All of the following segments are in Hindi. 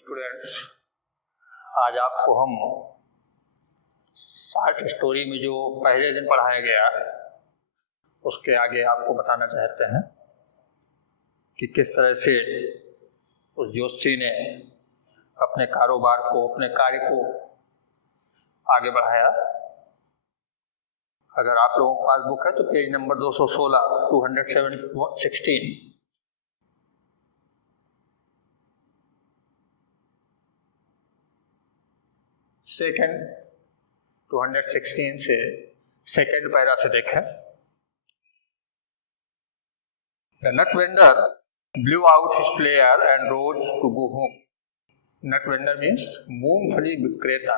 स्टूडेंट्स, आज आपको हम शॉर्ट स्टोरी में जो पहले दिन पढ़ाया गया उसके आगे आपको बताना चाहते हैं कि किस तरह से उस जोशी ने अपने कारोबार को, अपने कार्य को आगे बढ़ाया। अगर आप लोगों के पास बुक है तो पेज नंबर 216 216 सेकेंड 216 से सेकेंड पैरा से देखें। The nut vendor blew out his flare and rose to go home. Nut vendor means मूंगफली विक्रेता।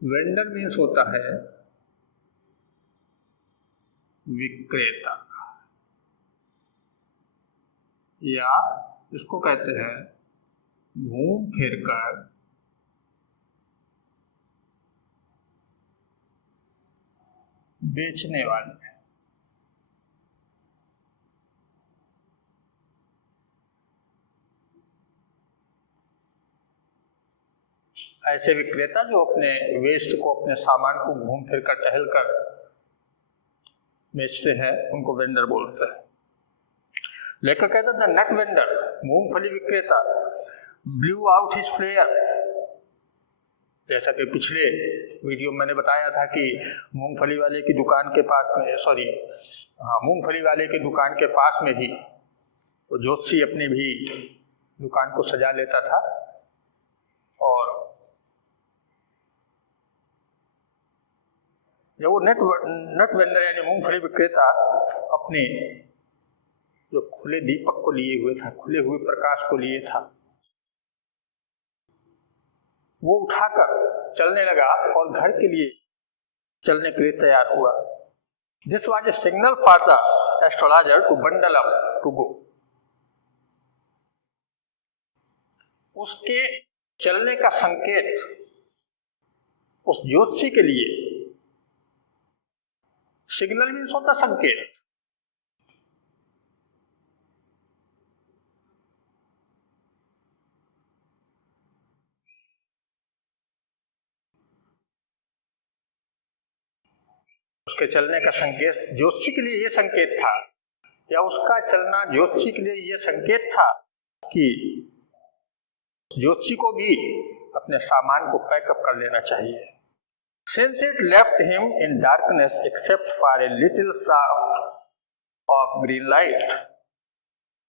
वेंडर मीन्स होता है विक्रेता, या इसको कहते हैं घूम फिर कर बेचने वाले। ऐसे विक्रेता जो अपने वेस्ट को, अपने सामान को घूम फिर कर, टहल कर बेचते हैं, उनको वेंडर बोलते हैं। लेखक कहता था नट वेंडर, मूंगफली विक्रेता, ब्लू आउट हिज फ्लेयर। जैसा कि पिछले वीडियो में मैंने बताया था कि मूंगफली वाले की दुकान के पास में, मूंगफली वाले की दुकान के पास में ही वो जोशी अपनी भी दुकान को सजा लेता था, और जब वो नट वेंडर यानी मूंगफली विक्रेता अपने जो खुले दीपक को लिए हुए था, खुले हुए प्रकाश को लिए था, वो उठाकर चलने लगा और घर के लिए चलने के लिए तैयार हुआ। This was a signal for the astrologer to bundle up to go. उसके चलने का संकेत उस ज्योतिषी के लिए, सिग्नल मीन्स होता संकेत। उसके चलने का संकेत ज्योतिषी के लिए यह संकेत था, या उसका चलना ज्योतिषी के लिए यह संकेत था कि ज्योतिषी को भी अपने सामान को पैकअप कर लेना चाहिए। Since it left him in darkness except for a little shaft of green light,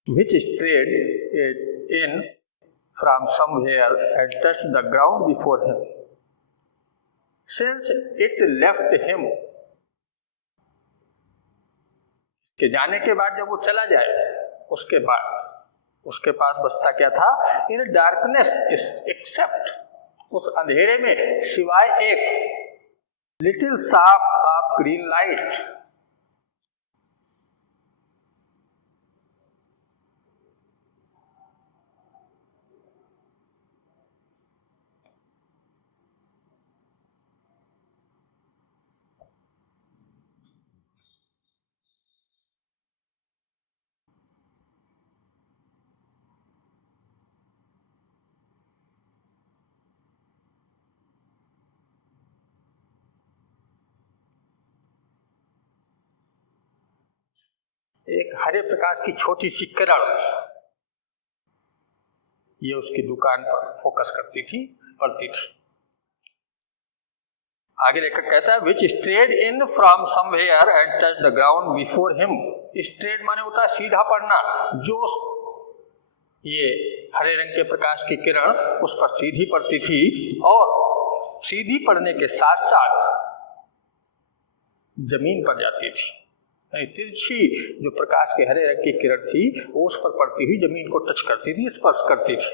which strayed in from somewhere and touched the ground before him. Since it left him, कि जाने के बाद जब वो चला जाए, उसके बाद उसके पास बचता क्या था? इन डार्कनेस एक्सेप्ट, उस अंधेरे में सिवाय एक little shaft of green light. एक हरे प्रकाश की छोटी सी किरण ये उसकी दुकान पर फोकस करती थी, पड़ती थी। आगे लेकर कहता है which strayed in from somewhere and touch the ground before him. Strayed माने होता है सीधा पड़ना, जो ये हरे रंग के प्रकाश की किरण उस पर सीधी पड़ती थी, और सीधी पड़ने के साथ साथ जमीन पर जाती थी। तिरछी जो प्रकाश के हरे रंग की किरण थी वो उस पर पड़ती हुई जमीन को टच करती थी, स्पर्श करती थी।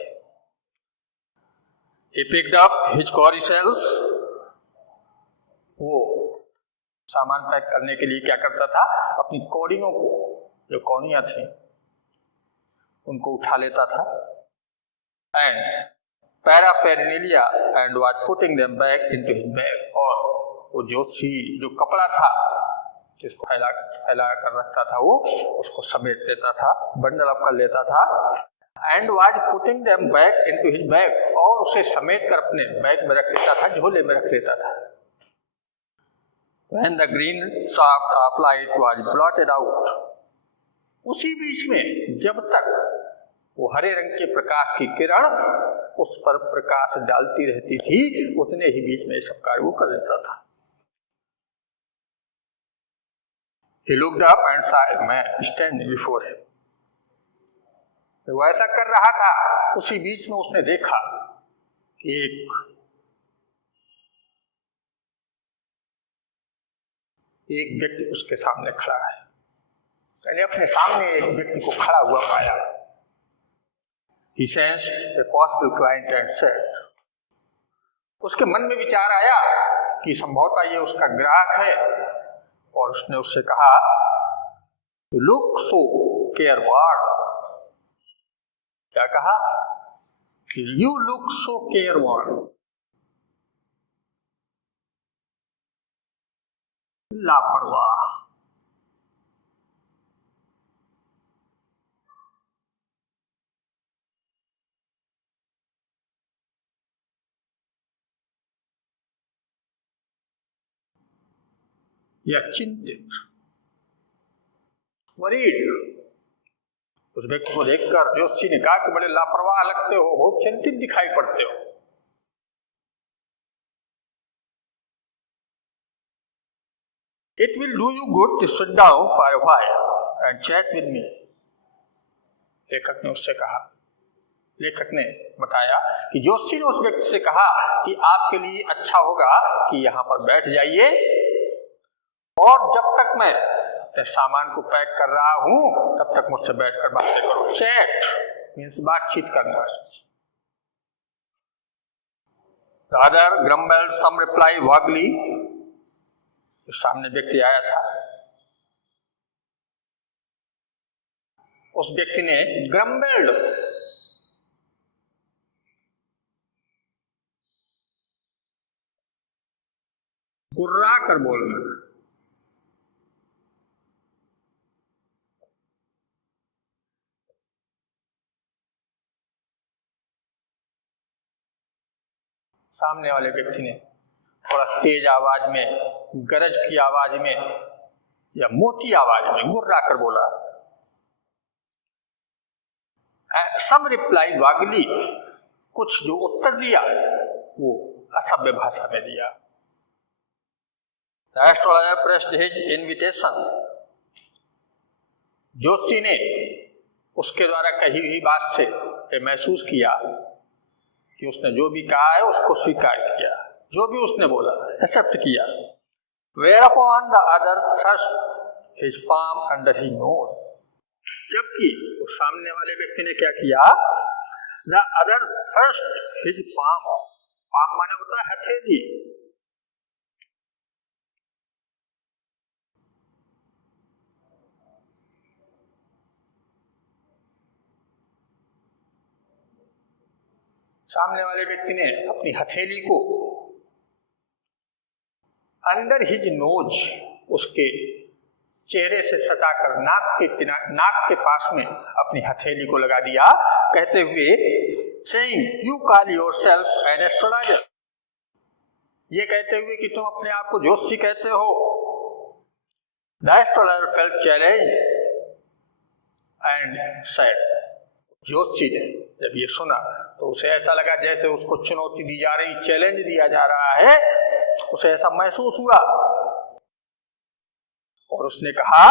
He picked up his cowrie shells, वो सामान पैक करने के लिए क्या करता था? अपनी कौड़ियों को, जो कौड़ियां थी उनको उठा लेता था। And paraphernalia and was putting them back into his bag, और वो जो कपड़ा था जिसको फैला कर रखता था, वो उसको समेट लेता था, बंडल अप कर लेता था and was putting them back into his bag, और उसे समेट कर अपने बैग में रख लेता था, झोले में रख लेता था। When the green shaft of light was blotted out, उसी बीच में जब तक वो हरे रंग के प्रकाश की किरण उस पर प्रकाश डालती रहती थी, उतने ही बीच में सब कार्य वो कर देता था। He looked up and saw a man standing before him. वो ऐसा कर रहा था, उसी बीच में उसने देखा कि एक व्यक्ति उसके सामने खड़ा है। यानी अपने सामने एक व्यक्ति को खड़ा हुआ पाया। He sensed a possible client and said, उसके मन में विचार आया कि संभवतः ये उसका ग्राहक है, और उसने उससे कहा, You look so careworn. क्या कहा? You look so careworn. लापरवाह। या चिंतित, वरीड। उस व्यक्ति को देखकर जोशी ने कहा कि बड़े लापरवाह लगते हो, बहुत चिंतित दिखाई पड़ते हो। It will do you good to sit down for a while and chat with me. लेखक ने उससे कहा, लेखक ने बताया कि जोशी ने उस व्यक्ति से कहा कि आपके लिए अच्छा होगा कि यहाँ पर बैठ जाइए, और जब तक मैं अपने सामान को पैक कर रहा हूं तब तक मुझसे बैठकर बातें करो। चैट मीन्स बातचीत करना। The other grumbled some reply vaguely. जो सामने व्यक्ति आया था, उस व्यक्ति ने grumbled गुर्रा कर बोलना। सामने वाले व्यक्ति ने थोड़ा तेज आवाज में, गरज की आवाज में या मोटी आवाज में गुर्रा कर बोला। सम रिप्लाई वागली, कुछ जो उत्तर दिया वो असभ्य भाषा में दिया। The astrologer pressed his invitation. Joshi ने उसके द्वारा कही हुई बात से महसूस किया कि उसने जो भी कहा है उसको स्वीकार किया, जो भी उसने बोला एक्सेप्ट किया। Whereupon the other thrust his palm under his nose. जबकि उस सामने वाले व्यक्ति ने क्या किया? The other thrust his palm. palm माने होता है हथेली। सामने वाले व्यक्ति ने अपनी हथेली को अंडर हिज नोज, उसके चेहरे से सटाकर नाक के पास में अपनी हथेली को लगा दिया, कहते हुए saying you call yourself an astrologer, ये कहते हुए कि तुम अपने आप को ज्योतिषी कहते हो। The astrologer felt challenged and said, ज्योतिषी ने जब ये सुना तो उसे ऐसा लगा जैसे उसको चुनौती दी जा रही, चैलेंज दिया जा रहा है, उसे ऐसा महसूस हुआ और उसने कहा,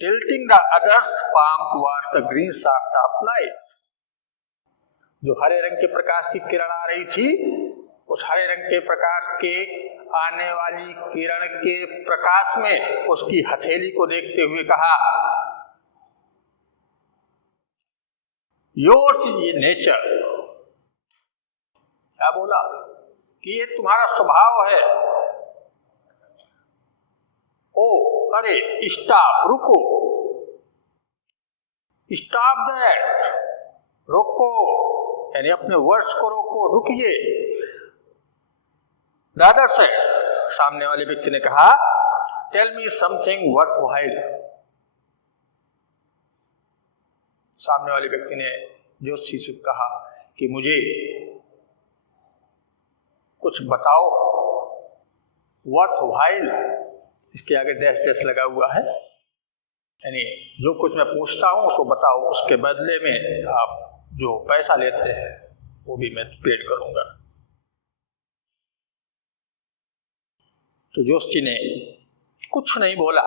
tilting the others palm towards the green shaft of light, जो हरे रंग के प्रकाश की किरण आ रही थी, उस हरे रंग के प्रकाश के आने वाली किरण के प्रकाश में उसकी हथेली को देखते हुए कहा, योर्स इज नेचर। क्या बोला? कि ये तुम्हारा स्वभाव है। ओ अरे स्टॉप, रुको, स्टॉप दैट, रोको, यानी अपने वर्ड्स को रोको, रुकिए। दादर से सामने वाले व्यक्ति ने कहा, tell me something worth while, सामने वाले व्यक्ति ने ज्योतिषी से कहा कि मुझे कुछ बताओ, वर्थ वाइल, इसके आगे डैश डैश लगा हुआ है, यानी जो कुछ मैं पूछता हूँ उसको बताओ, उसके बदले में आप जो पैसा लेते हैं वो भी मैं पेड करूँगा। तो ज्योतिषी ने कुछ नहीं बोला,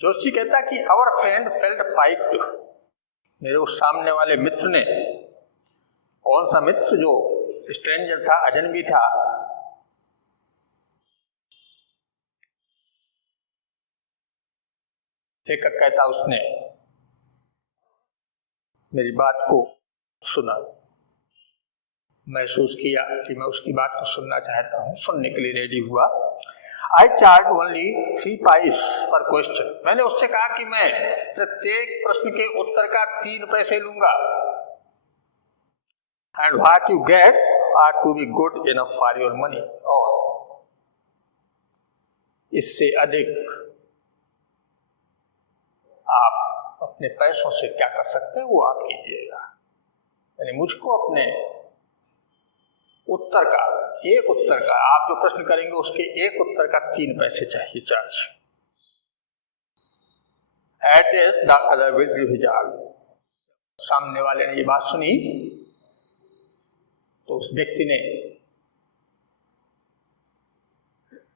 जोशी कहता कि आवर फ्रेंड फेल्ट पाइक्ड, मेरे उस सामने वाले मित्र ने, कौन सा मित्र, जो स्ट्रेंजर था, अजनबी था, लेखक कहता उसने मेरी बात को सुना, महसूस किया कि मैं उसकी बात को सुनना चाहता हूँ, सुनने के लिए रेडी हुआ। आई चार्ज ओनली 3 पाइस पर क्वेश्चन, मैंने उससे कहा कि मैं प्रत्येक प्रश्न के उत्तर का 3 पैसे लूंगा। And what you get are to be good enough for your money, और इससे अधिक आप अपने पैसों से क्या कर सकते हैं वो आप कीजिएगा। यानी मुझको अपने उत्तर का, एक उत्तर का, आप जो प्रश्न करेंगे उसके एक उत्तर का 3 पैसे चाहिए charge. At this the other will give his all, सामने वाले ने ये बात सुनी तो उस व्यक्ति ने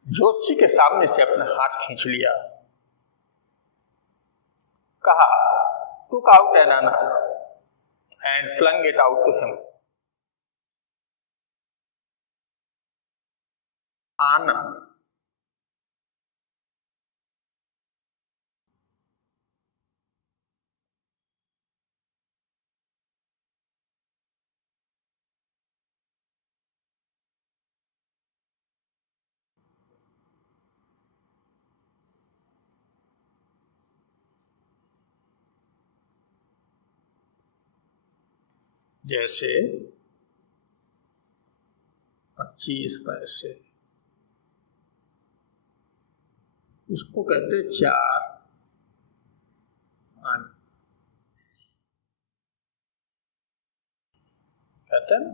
ज्योतिषी के सामने से अपना हाथ खींच लिया, कहा took out an anna and flung it out to him. आना जैसे 25 पैसे, उसको कहते 4 आना, कहते हैं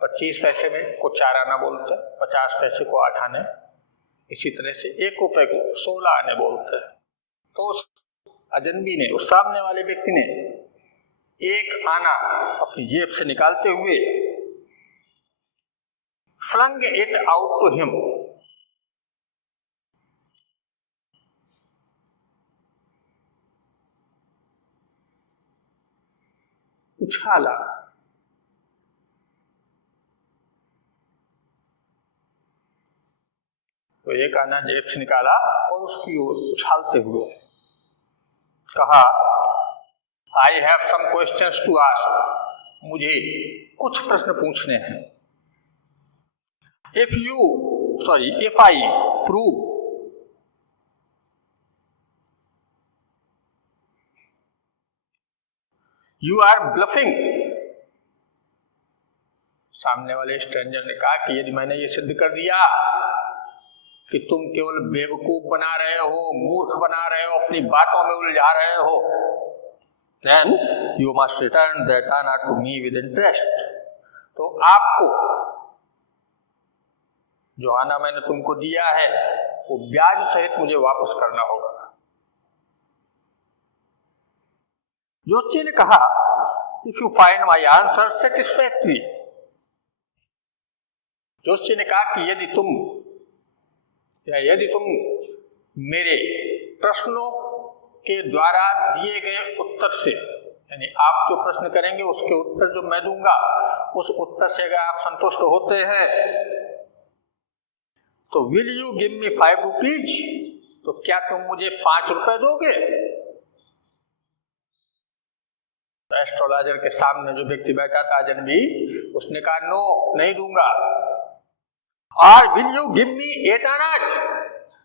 25 पैसे में को 4 आना बोलते हैं, 50 पैसे को 8 आने, इसी तरह से 1 रुपए को 16 आने बोलते हैं। तो उस अजनबी ने, उस सामने वाले व्यक्ति ने 1 आना अपनी जेब से निकालते हुए flung it out to him, उछाला, तो 1 आना जेब से निकाला और उसकी ओर उछालते हुए कहा I have some questions to ask, मुझे कुछ प्रश्न पूछने हैं। if I prove you are bluffing, सामने वाले स्ट्रेंजर ने कहा कि यदि मैंने ये सिद्ध कर दिया कि तुम केवल बेवकूफ बना रहे हो, मूर्ख बना रहे हो, अपनी बातों में उलझा रहे हो, then you must return that honor to me with interest, तो आपको जो आना मैंने तुमको दिया है वो ब्याज सहित मुझे वापस करना होगा। जोशी ने कहा if you find my answer satisfactory, Joshi ने कहा कि यदि तुम मेरे प्रश्नों के द्वारा दिए गए उत्तर से, यानी आप जो प्रश्न करेंगे उसके उत्तर जो मैं दूंगा उस उत्तर से अगर आप संतुष्ट होते हैं तो will you give me 5 rupees, तो क्या तुम मुझे 5 रुपए दोगे? एस्ट्रोलॉजर के सामने जो व्यक्ति बैठा था अजनबी, उसने कहा नो, नहीं दूंगा। और विल यू गिव मी 8 आना?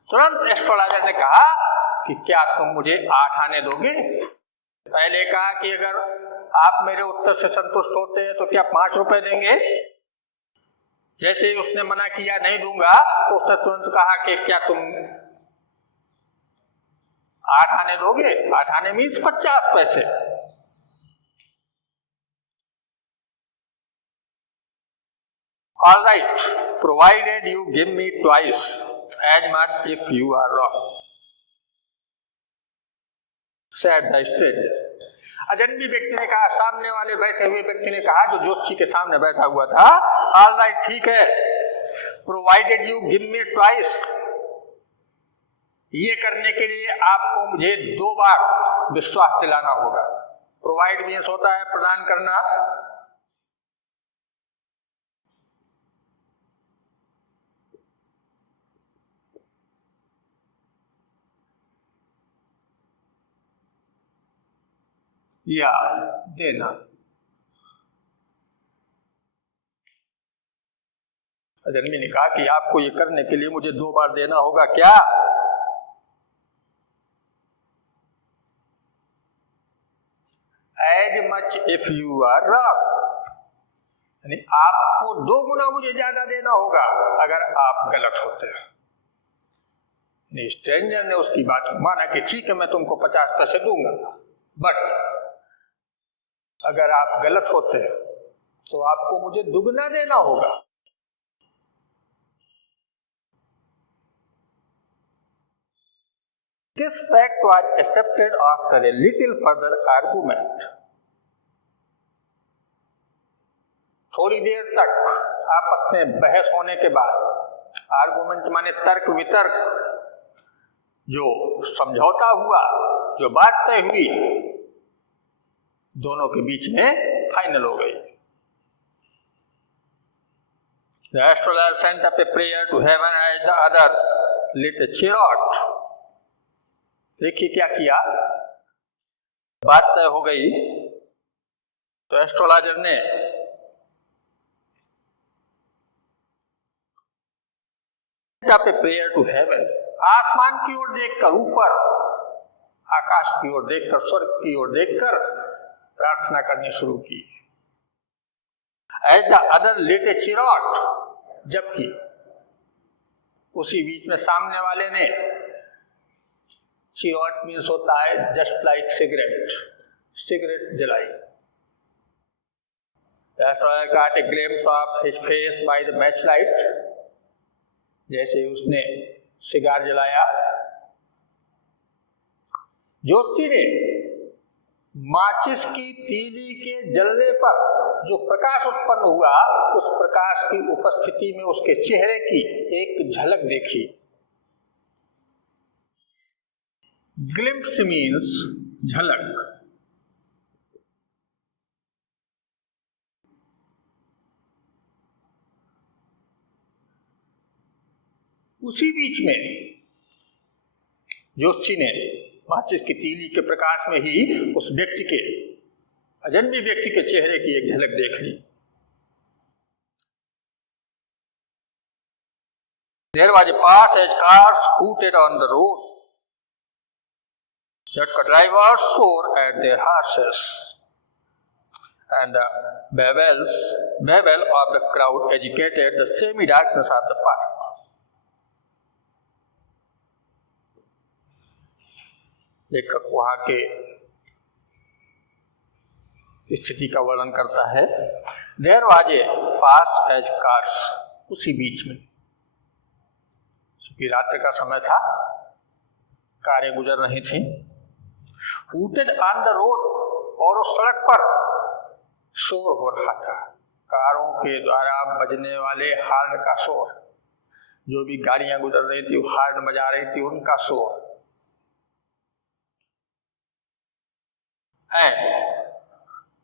तुरंत एस्ट्रोलॉजर ने कहा कि क्या तुम मुझे 8 आने दोगे? पहले कहा कि अगर आप मेरे उत्तर से संतुष्ट होते हैं तो क्या 5 रुपए देंगे। जैसे ही उसने मना किया नहीं दूंगा तो उसने तुरंत कहा कि क्या तुम 8 आने दोगे? 8 आने मीन्स 50 पैसे। All right, provided you give me twice as much if you are wrong, said the stranger. अजनबी व्यक्ति ने कहा, सामने वाले बैठे हुए व्यक्ति ने कहा, जो ज्योतिषी के सामने बैठा हुआ था, ऑल राइट, ठीक है, provided you give me twice, ये करने के लिए आपको मुझे 2 बार विश्वास दिलाना होगा। प्रोवाइड मीन्स होता है प्रदान करना। या देना। अजनबी ने कहा कि आपको ये करने के लिए मुझे 2 बार देना होगा क्या? As much if you are wrong, यानी आपको 2 गुना मुझे ज्यादा देना होगा अगर आप गलत होते हैं। स्ट्रेंजर ने उसकी बात माना कि ठीक है, मैं तुमको 50 पैसे दूंगा, बट अगर आप गलत होते हैं तो आपको मुझे दुगना देना होगा। This fact was accepted after a little further argument. थोड़ी देर तक आपस में बहस होने के बाद, आर्गुमेंट माने तर्क वितर्क, जो समझौता हुआ, जो बात तय हुई, दोनों के बीच में फाइनल हो गई। The astrologer sent up a prayer to heaven as the other lit a chariot. देखिए क्या किया, बात तय हो गई तो एस्ट्रोलॉजर ने up a prayer to heaven, आसमान की ओर देखकर, ऊपर आकाश की ओर देखकर, स्वर्ग की ओर देखकर प्रार्थना करनी शुरू की। As the other lit a chariot, जबकि उसी बीच में सामने वाले ने, chariot मीन्स होता है जस्ट लाइक सिगरेट, सिगरेट जलाई। The astrologer caught a glimpse of his face by the matchlight, जैसे उसने सिगार जलाया, ज्योतिषी ने माचिस की तीली के जलने पर जो प्रकाश उत्पन्न हुआ, उस प्रकाश की उपस्थिति में उसके चेहरे की एक झलक देखी। ग्लिम्प्स मीन्स झलक। उसी बीच में ज्योतिषी ने माचिस की तीली के प्रकाश में ही उस व्यक्ति के, अजनबी व्यक्ति के चेहरे की एक झलक देख ली। There was a pass as cars hooted on the road, that the drivers swore at their horses, and the babble of the crowd agitated the semi-darkness of the park. लेखक वहां के स्थिति का वर्णन करता है। There was a pause as cars, उसी बीच में, क्योंकि रात्रि का समय था, कारें गुजर रही थी। हूटेड ऑन द रोड, और उस सड़क पर शोर हो रहा था, कारों के द्वारा बजने वाले हार्न का शोर, जो भी गाड़ियां गुजर रही थी हार्न बजा रही थी, उनका शोर। And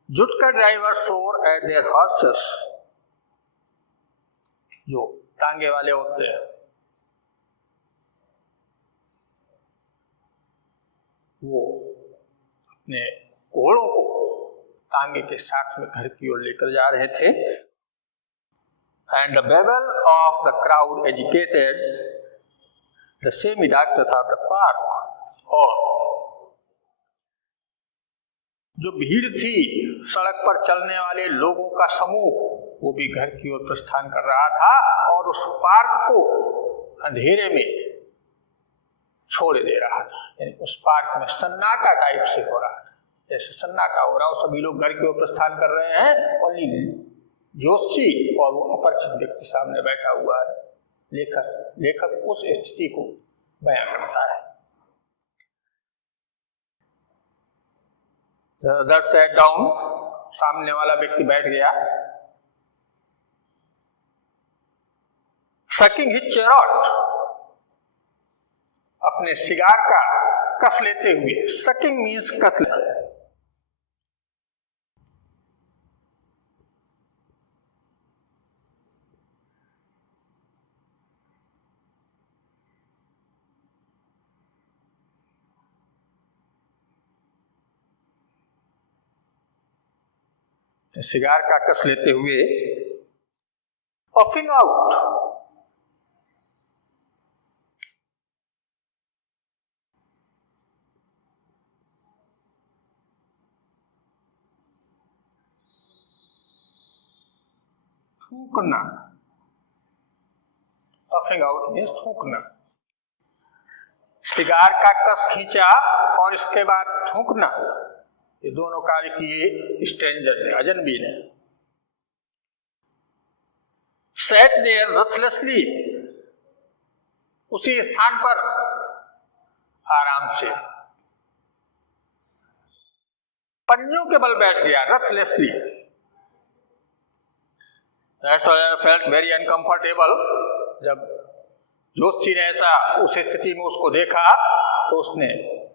जुटका ड्राइवर शोर एट देयर हॉर्सेस, जो टांगे वाले होते हैं वो अपने घोड़ों को टांगे के साथ में घर की ओर लेकर जा रहे थे। And the babel of the crowd agitated the semi-darkness of the park. और जो भीड़ थी सड़क पर चलने वाले लोगों का समूह, वो भी घर की ओर प्रस्थान कर रहा था और उस पार्क को अंधेरे में छोड़ दे रहा था। यानी उस पार्क में सन्नाटा टाइप से हो रहा था, जैसे सन्नाटा हो रहा हो, सभी लोग घर की ओर प्रस्थान कर रहे हैं और जोशी और वो अपरिचित व्यक्ति सामने बैठा हुआ है। लेखक उस स्थिति को बयां करता है। The other sat down, सामने वाला व्यक्ति बैठ गया। Sucking his cheroot, अपने सिगार का कस लेते हुए। Sucking means कस लेना। सिगार का कस लेते हुए पफिंग आउट, थूकना। पफिंग आउट मीन्स थूकना। सिगार का कस खींचा और इसके बाद थूकना, ये दोनों कार्य किए स्ट्रेंजर ने, अजनबी ने। Sat there breathlessly, उसी स्थान पर आराम से पंजों के बल बैठ गया, breathlessly. Restaurant felt very uncomfortable. जब जोशी ने ऐसा उस स्थिति में उसको देखा तो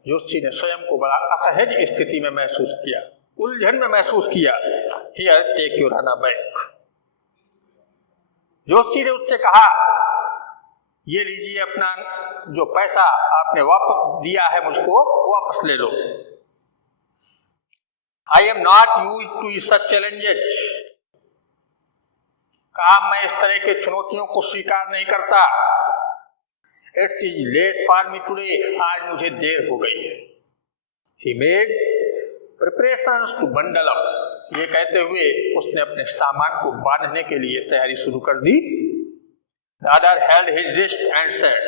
जोशी ने स्वयं को बड़ा असहज स्थिति में महसूस किया, उलझन में महसूस किया। Here, take your Rana back. Joshi ने उससे कहा, ये लीजिए, अपना जो पैसा आपने वापस दिया है मुझको, वापस ले लो। I am not used to such challenges. कहा, मैं इस तरह के चुनौतियों को स्वीकार नहीं करता। It's late for me today. आज मुझे देर हो गई है। He made preparations to bundle up. ये कहते हुए उसने अपने सामान को बांधने के लिए तैयारी शुरू कर दी। The other held his wrist and said,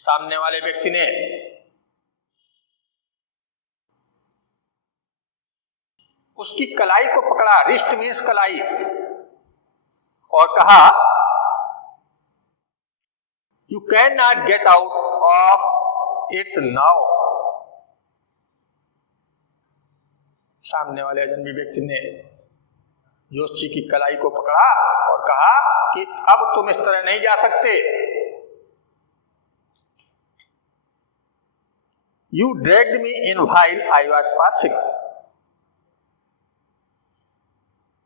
सामने वाले व्यक्ति ने उसकी कलाई को पकड़ा, रिस्ट मीन्स कलाई, और कहा, You cannot get out of it now. सामने वाले अजनबी व्यक्ति ने जोशी की कलाई को पकड़ा और कहा कि अब तुम इस तरह नहीं जा सकते। You dragged me in while I was passing.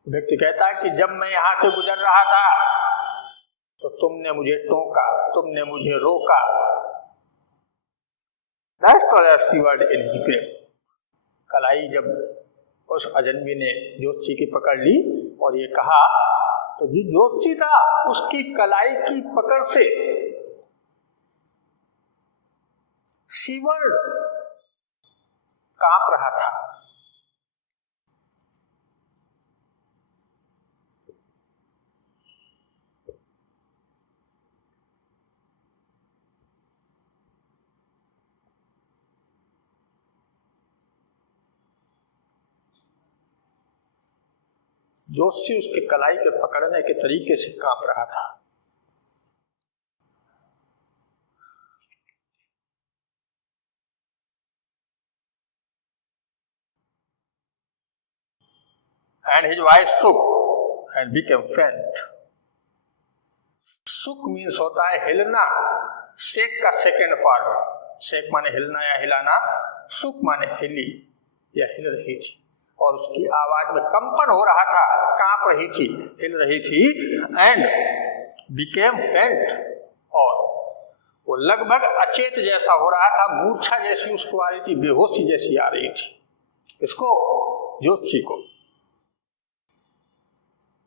व्यक्ति कहता है कि जब मैं यहां से गुजर रहा था तो तुमने मुझे टोका, तुमने मुझे रोका। कलाई जब उस अजनबी ने जोशी की पकड़ ली और ये कहा, तो जो जोशी था उसकी कलाई की पकड़ से सीवर्ड कांप रहा था। जोशी उसके कलाई के पकड़ने के तरीके से कांप रहा था। And his voice shook and became faint. Shook means होता है हिलना, शेक का सेकेंड फॉर्म। शेक माने हिलना या हिलाना, shook माने हिली या हिल रही थी, और उसकी आवाज में कंपन हो रहा था, कांप रही थी, हिल रही थी। एंड बिकेम फेंट, और वो लगभग अचेत जैसा हो रहा था, मूर्छा जैसी उसको आ रही थी, बेहोशी जैसी आ रही थी। इसको जोशी को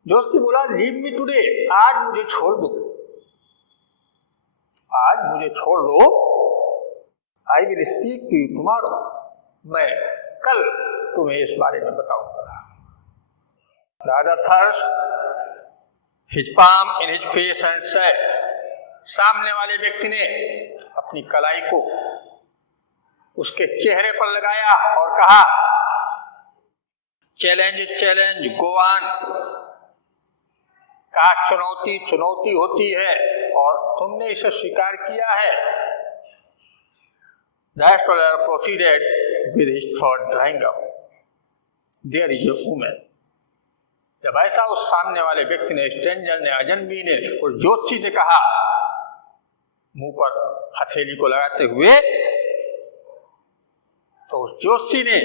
जोशी बोला, लीव मी टुडे, आज मुझे छोड़ दो, आज मुझे छोड़ दो, I will speak to you tomorrow, मैं कल तुम्हें इस बारे में बताऊंगा। Raja thrust his palm in his face and said, सामने वाले व्यक्ति ने अपनी कलाई को उसके चेहरे पर लगाया और कहा, चैलेंज चैलेंज गो ऑन, कहा चुनौती चुनौती होती है और तुमने इसे स्वीकार किया है। The astrologer proceeded with his thought drying up. There is a woman. जब ऐसा उस सामने वाले व्यक्ति ने, स्ट्रेंजर ने, अजनबी ने और ज्योतिषी से कहा, मुंह पर हथेली को लगाते हुए, तो उस ज्योतिषी ने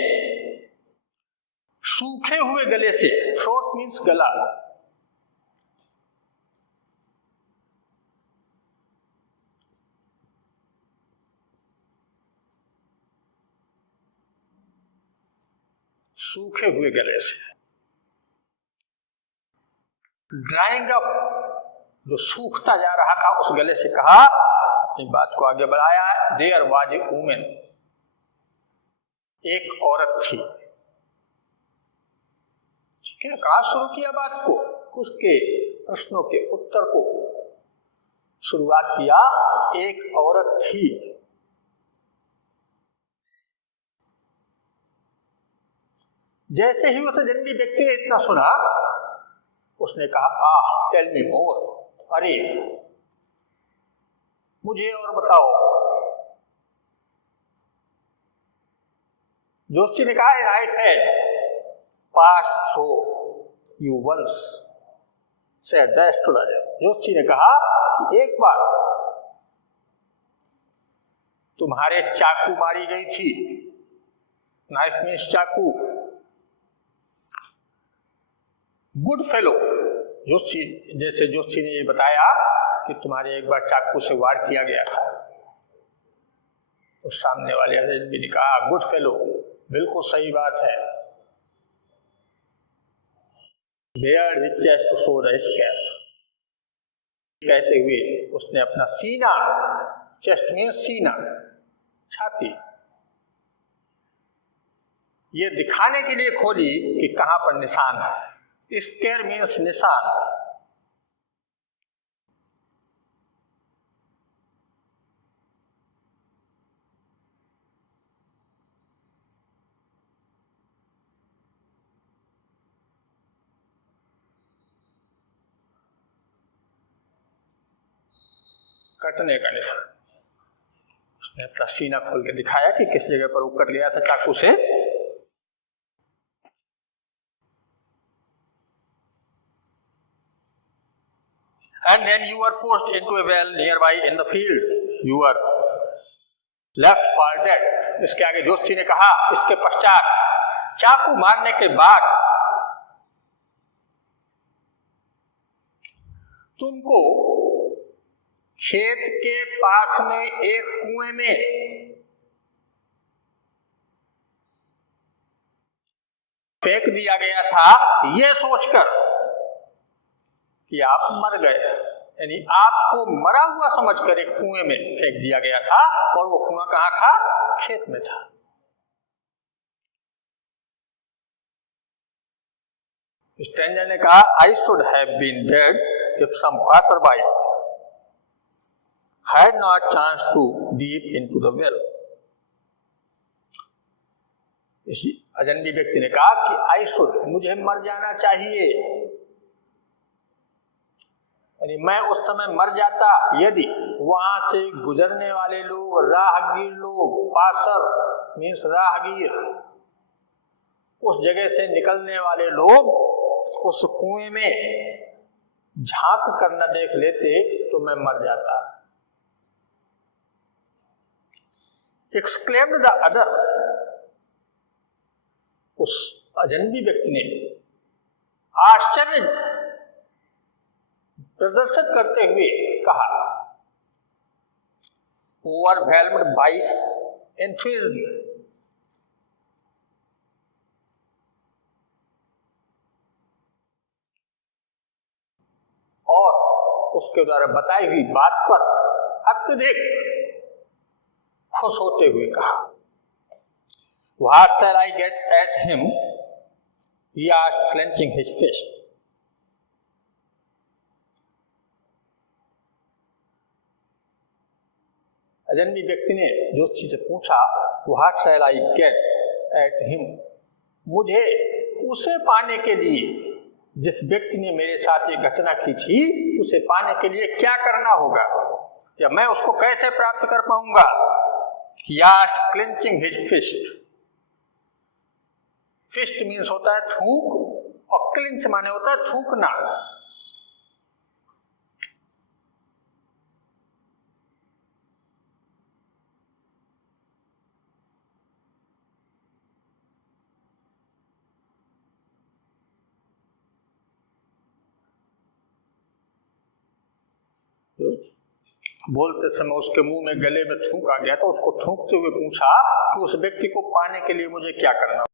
सूखे हुए गले से, थ्रोट मीन्स गला, सूखे हुए गले से, ड्राइंग अप, जो सूखता जा रहा था उस गले से कहा, अपनी बात को आगे बढ़ाया, देयर वाज ए वुमन, एक औरत थी। ठीक है, कहा शुरू किया बात को, उसके प्रश्नों के उत्तर को शुरुआत किया, एक औरत थी। जैसे ही उस अजनबी व्यक्ति ने इतना सुना, उसने कहा, टेल मी मोर, अरे मुझे और बताओ। जोशी ने कहा, I had passed through you once, said the astrologer. Joshi ने कहा, एक बार तुम्हारे चाकू मारी गई थी, नाइफ मीन्स चाकू। गुड फेलो, जोशी, जैसे जोशी ने ये बताया कि तुम्हारे एक बार चाकू से वार किया गया था, तो सामने वाले आदमी ने कहा, गुड फेलो, बिल्कुल सही बात है। Bared his chest to show the scar, कहते हुए उसने अपना सीना, चेस्ट मीन्स सीना, छाती, ये दिखाने के लिए खोली कि कहां पर निशान है। स्केयर मीन्स निशान। कटने का निशान। उसने अपना सीना खोल के दिखाया कि किस जगह पर वो कट गया था चाकू से। And then you were pushed into a well nearby in the field. You were left for dead. इसके आगे जोशी ने कहा, इसके पश्चात चाकू मारने के बाद तुमको खेत के पास में एक कुएं में फेंक दिया गया था, यह सोचकर कि आप मर गए, यानी आपको मरा हुआ समझकर एक कुएं में फेंक दिया गया था, और वो कुआं कहां था? खेत में था। स्ट्रेंजर ने कहा, I should have been dead if some passer by had not chance to deep into the well. इसी अजनबी व्यक्ति ने कहा कि आई शुड, मुझे मर जाना चाहिए, यानी मैं उस समय मर जाता यदि वहां से गुजरने वाले लोग, राहगीर लोग, पासर मीन्स राहगीर, उस जगह से निकलने वाले लोग उस कुएं में झांक कर न देख लेते तो मैं मर जाता। एक्सक्लेम्ड द अदर, उस अजनबी व्यक्ति ने आश्चर्य प्रदर्शित करते हुए कहा, ओवरवेल्म्ड बाय एंथुसियाज्म, उसके द्वारा बताई हुई बात पर अत्यधिक खुश होते हुए कहा, What shall I get at him? He asked, clenching his fist. अजनबी व्यक्ति ने ज्योतिषी से पूछा, What shall I get at him? मुझे उसे पाने के लिए, जिस व्यक्ति ने मेरे साथ ये घटना की थी, उसे पाने के लिए क्या करना होगा, या मैं उसको कैसे प्राप्त कर पाऊंगा? He asked, clenching his fist. Fist means होता है थूक और क्लिंच माने होता है थूकना। बोलते समय उसके मुंह में गले में थूक आ गया, तो उसको थूकते हुए पूछा कि उस व्यक्ति को पाने के लिए मुझे क्या करना